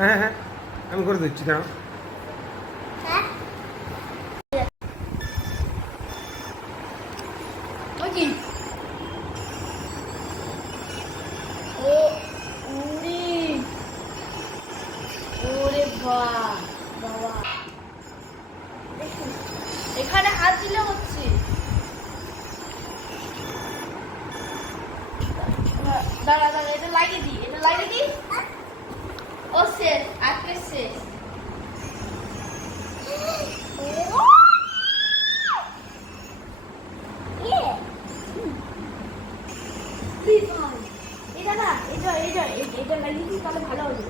হ্যাঁ হ্যাঁ আমি করে দিচ্ছি দাঁড়াও। এখানে হাত দিলে হচ্ছে। দাঁড়া দাঁড়া, এটা লাগিয়ে দিই, এটা লাগিয়ে দিই। ও শেষ, আজকে শেষ। এটা না, এটা লাগিয়ে দিই, তাহলে ভালো হবে।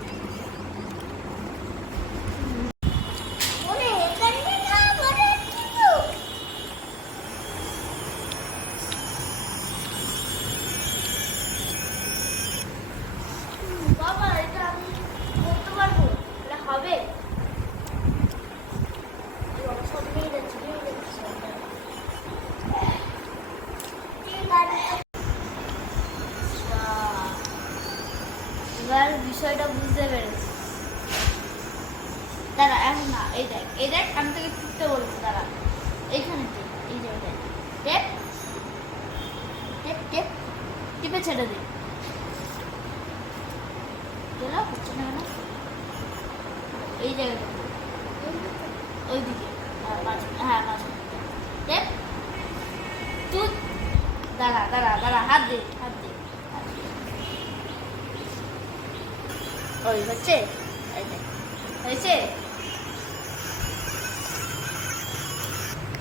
বাবা, এটা আমি করতে পারবো, এটা হবে। সব নিয়ে যাচ্ছে, এবার বিষয়টা বুঝতে পেরেছি। দাঁড়া, এখন না, এই দেখ আমি তোকে টিপতে বলবো। দাঁড়া, এইখানে টিপ, এই জায়গায় টেপ টেপ টেপ টিপে ছেড়ে দে। হচ্ছে না কেন? এই জায়গাটা ওইদিকে, হ্যাঁ মাঝে টেপ। তুই দাঁড়া দাঁড়া দাঁড়া, হাত দে হাত দে। ওই হচ্ছে, হয়েছে।